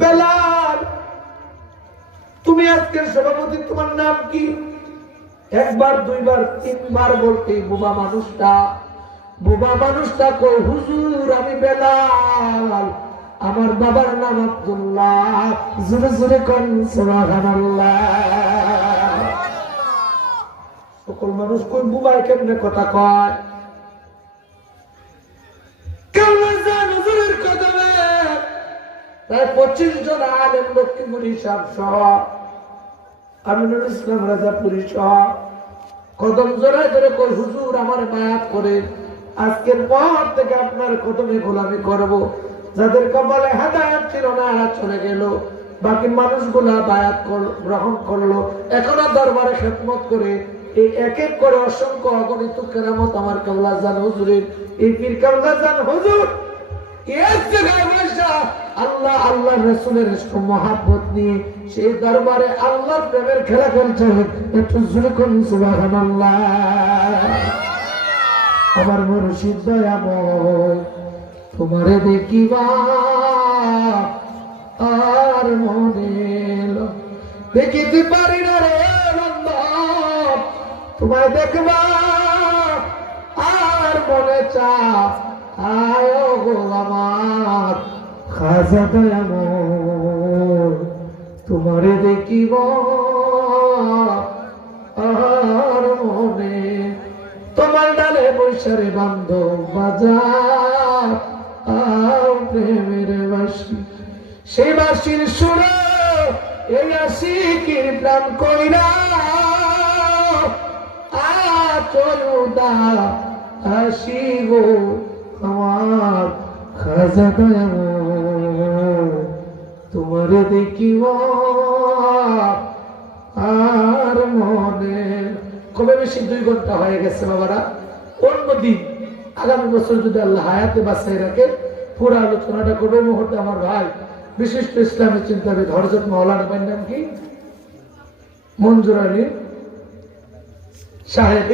বেলাল, তুমি আজকের সভাপতি, তোমার নাম কি? একবার দুইবার তিনবার বলতে বোবা মানুষটা কই, হুজুর আমি বেলাল, আমার বাবার নাম আব্দুল্লাহ। জোরে জোরে কোন সুবহানাল্লাহ। সকল মানুষ কই বুবাই কেমনে কথা কয়? প্রায় 25 জন আলেম লক্ষ্মীপুরী সাহেব সহ, আমিনুল ইসলাম রাজাপুরী সহ কদম জোড়ায় ধরে কই, হুজুর আমার বায়াত করে, আজকের পর থেকে আপনার কদমে গোলামি করব। যাদের কপালে হেদায়েত ছিল না এরা চলে গেল, বাকি মানুষগুলা বায়াত গ্রহণ করলো, এখনো দরবারে খেদমত করে। এই এক এক করে অসংখ্য অগণিত কেরামত আমার কাবলা জান হুজুরের, এই পীর কাবলা জান হুজুর এক জায়গায় বসা আল্লাহ আল্লাহ রাসূলের মহব্বত নিয়ে সেই দরবারে আল্লাহর প্রেমের খেলা খেলছে। একটু জোরে কোন সুবহানাল্লাহ। আমার মুর্শিদ দয়াময়, তোমারে দেখিবা আর মনে দেখিতে পারি না রে বান্দা, তোমায় দেখবা আর মনে চা আয় গো আমার খাজা দয়াময়, তোমারে দেখিব আর মনে। তোমার ডালে বৈশারে বান্ধব বাজার প্রেমের বাসি, সেই বাসির সুরে এই আশিকির প্রাণ কইরা চলুদা আসি গো আমার খাজা দয়াময়, তোমারে দেখিব আর মনে। কবে বেশি 2 ঘন্টা হয়ে গেছে বাবারা। অন্যদিন আগামী বছর যদি আল্লাহ হায়াতে বাঁচাই রাখে পুরো আলোচনাটা করবে। মুহূর্তে আমার ভাই বিশিষ্ট ইসলামী চিন্তাবিদ হযরত মাওলানা ভাইয়ের নাম কি? মঞ্জুর আলী সাহেব।